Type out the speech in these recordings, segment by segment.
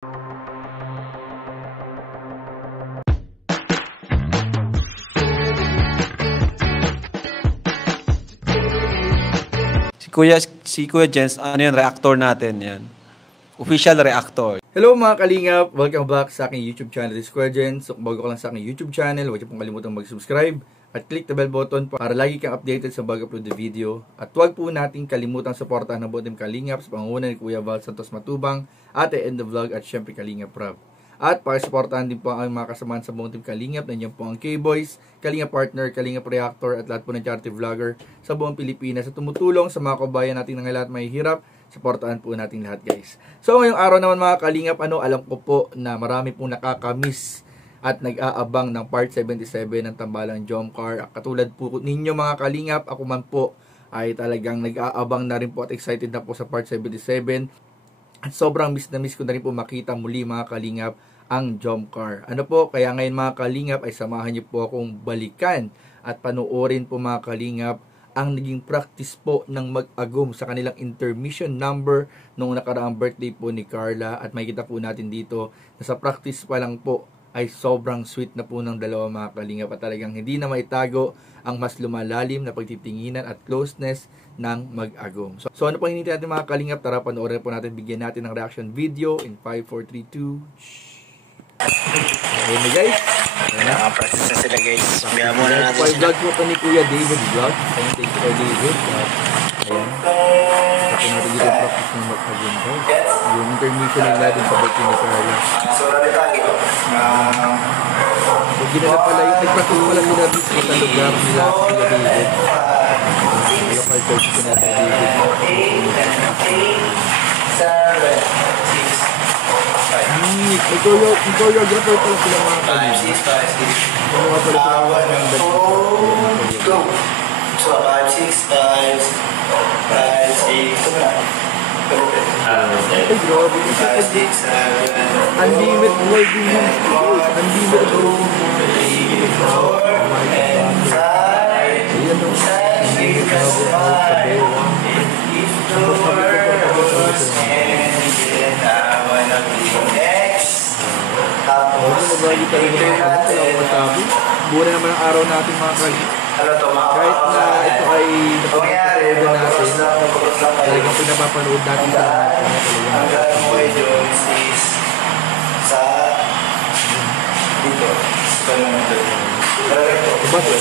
Si Kuya Jens, ano yan, reactor natin yan. Official reactor. Hello mga kalingap! Welcome back sa aking YouTube channel, this is Kuya Jens. So kung bago ka lang sa aking YouTube channel, huwag niyo pong kalimutang mag-subscribe at click the bell button para lagi kang updated sa bago upload na video. At huwag po nating kalimutang suportahan ng buong Kalingap sa pangunguna ni Kuya Val Santos Matubang, Ate End the Vlog at syempre Kalingap Rob. At pakisuportahan din po ang mga kasamahan sa buong Team Kalingap. Nandiyan po ang K-Boys, Kalingap Partner, Kalingap Reactor at lahat po ng charity vlogger sa buong Pilipinas sa tumutulong sa mga kabayan natin ng lahat may hirap. Suportahan po natin lahat guys. So ngayong araw naman mga Kalingap, alam ko po na marami pong nakakamiss at nag-aabang ng Part 77 ng Tambalang Jomcar. Katulad po ninyo mga Kalingap, ako man po ay talagang nag-aabang na rin po at excited na po sa Part 77. At sobrang miss na miss ko na rin po makita muli mga Kalingap ang Jomcar. Ano po, kaya ngayon mga Kalingap ay samahan niyo po akong balikan at panuorin po mga Kalingap ang naging practice po ng Mag-Agum sa kanilang intermission number nung nakaraang birthday po ni Carla. At makikita po natin dito na sa practice pa lang po ay sobrang sweet na po ng dalawa mga Kalingap at talagang hindi na maitago ang mas lumalalim na pagtitinginan at closeness ng Mag-Agum. So ano pang hinihintay natin mga Kalingap? Tara panoorin po natin, bigyan natin ng reaction video in 5, 4, 3, 2. Ayun na guys. Nakapractice na sila guys. Sabihan muna natin sila. Vlog po ito ni Kuya David Vlog. Thank you Kuya David. Ayan. Tapos natin dito practice ng Mag-Agum guys. Yung intermission nila din sa birthday ni Carla. So natin tayo. Ginala pala yung nagpractice pala nila dito sa lugar nila Kuya David. Local church ko natin David. 7, 6, may choreographer pala sila mga Kalingap. Mga pala sila mga go! So 5, 6, 5, 6, ay grabe. 5, 6, 7, Unlimited world yung unlimited world. Oh my God. Ayan o. Buwan naman ang araw natin mga Kalingap. Kahit na ito ay napapanood natin, talagang pinapapanood natin sa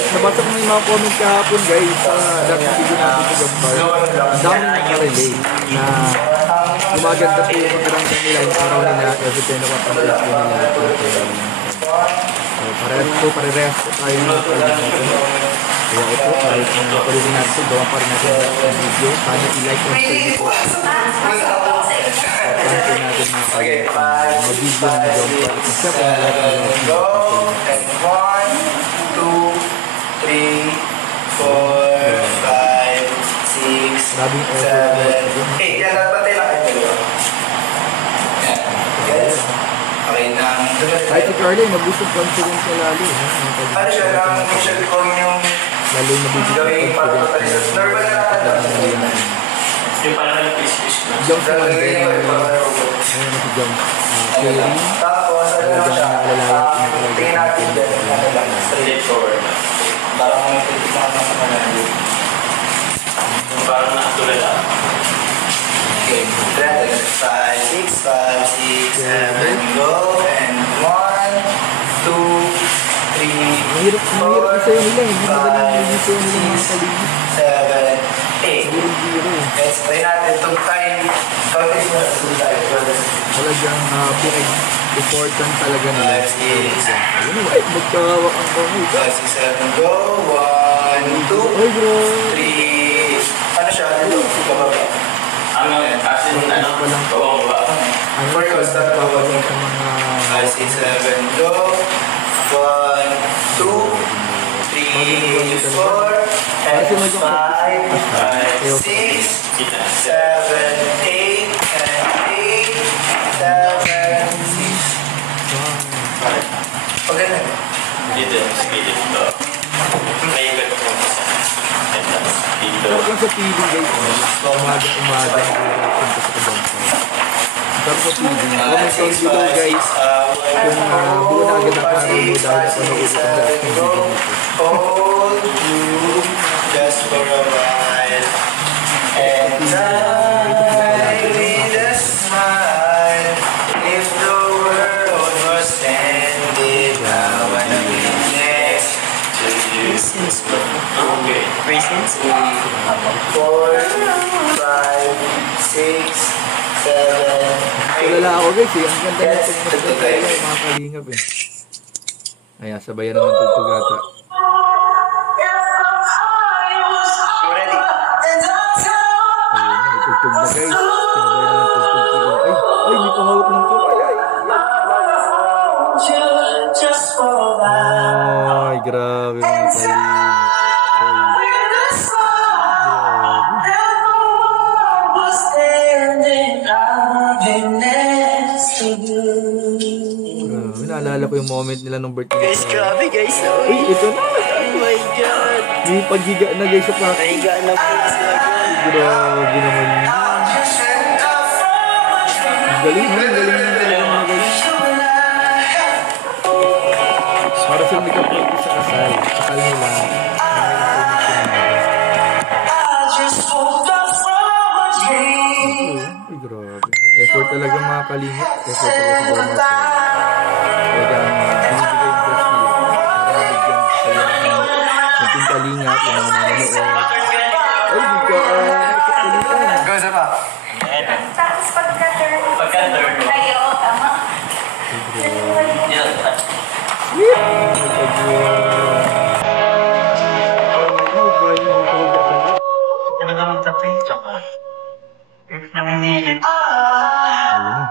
nabasa ko yung mga comment kahapon guys sa dating video natin sa Jomcar. Ang daming nakarelate na gumaganda po yung pagkarangsan nila yung araw nila every time na mapanood po nila. Parehas po tayo ng kaya ito, kahit napalitin natin, gawa pa rin natin ang video. Sana i-like and share po. Pagkanto natin mga video ng Jomcar. Isa po na lahat ng go! And 1, 2, 3, 4, 5, 6, 7, 8. Yan, patay lang kayo. Yes. Okay na. Kahit si Carla, nabusog confidence na lalo. Ano siya lang, siya kung yung lalo nabusog confidence na lalo. yung parang nag-fish na. Jump sa mga ganyan. Ngayon na si Jump. Carrie. Tapos, ano naman siya? Tingin natin din. Straight forward. Parang mga titipakan ng mga natin. Parang nakatulad lang. Okay. 5, 6, 5, 6, 7, go. And 1, 2, 3, Mahirap isayo nila. Hindi madaling isayo nila mga Kalingap. 7, 8. Zero. Guys, try natin itong time. Counting mo na sa tayo. Talagang important talaga nila. 5, 6, Ano ba? Magkawak ang kamay. 5, 6, 7, go. 1, 2, Ay bro. 3. Ano siya? Ano? Bababa. Kasi ano? Bababa. Ano ba? Pagpapagod sa mga 5, 6, 7, go. 1, 2, 3, 4, and 5, 6, 7, 8, and 8, 7, 6. Okay na. Dito, speed ito. May iba ko sa dito. Pero kung sa TV guys, umaga punta sa Jomcar. Sarko TV. Comment down below guys kung buo na agad ang araw mo dahil napanood ito ang aking video nito. Hold you just for a while. And I need a smile. If the world was ended, I wanna be next to you. Okay. Reasons? 4, 5, 6, 7, 8. Tulala ako guys eh. Ang ganda na itong tayo mga kalingap eh. Ayan, sabayan naman tugtog ata. Ayun na, itugtog na guys. Sinabayan na ng tugtog. Ay, may pangawak ng to. Ay, grabe mga kalingap. Naalala ko yung moment nila nung birthday. Guys, grabe guys. Uy, ito na. Oh my God. May paghiga na guys sa pack. Nahiga na po sila. Grabe naman yun. Ang galing ha, ang galing mga guys. Para silang nagka-practice sa kasal. Kasal nila. Ay, grabe. Effort talaga mga kalingap. Effort talaga sa Burma. Talagang binibigay yung best nila. Para mabigyan sila ng kalingap, yung mga nanonood. Ay, di ka sa kulitan. Go sa pa. Tapos pagka-turn. Pagka-turn. Ay, oo, tama. Ano naman tapi? Nangingilit. Ayun na.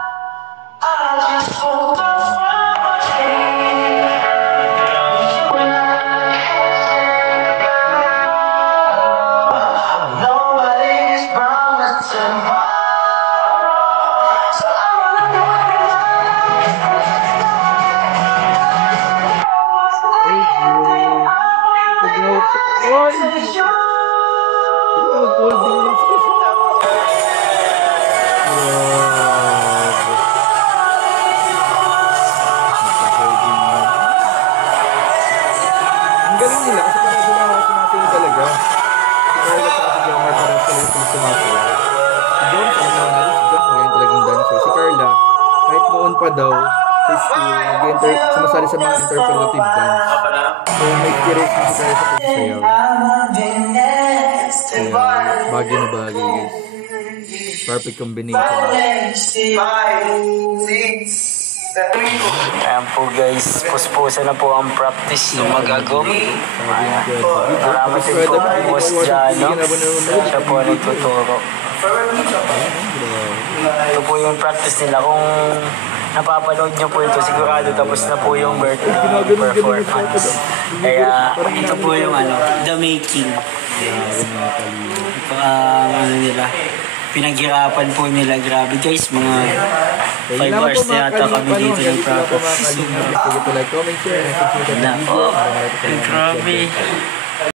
Ang galing nila kasi parang sumasayaw talaga. Si Carla at si Jomar parang sila yung sumasayaw. Si Joms, ano naman natin, si Joms magaling talagang dancer. Si Carla, kahit noon pa daw, sa school, sumasali sa mga interpretive dance. So may inspiration si Carla sa pagsasayaw. Kaya bagay na bagay guys. Perfect combination. 5, 6, ayan po guys, puspusan na po ang practice ng magagom. Maraming po ang boss dyan, no? Siya po ang nagtuturo. Ito po yung practice nila. Kung napapanood nyo po ito, sigurado tapos na po yung birthday performance. Kaya ito po yung the making. Ito ang nila. Pinaghirapan po nila. Grabe guys, mga 5 hours na yata kami dito ng practice. Comment, share, Na po. Grabe.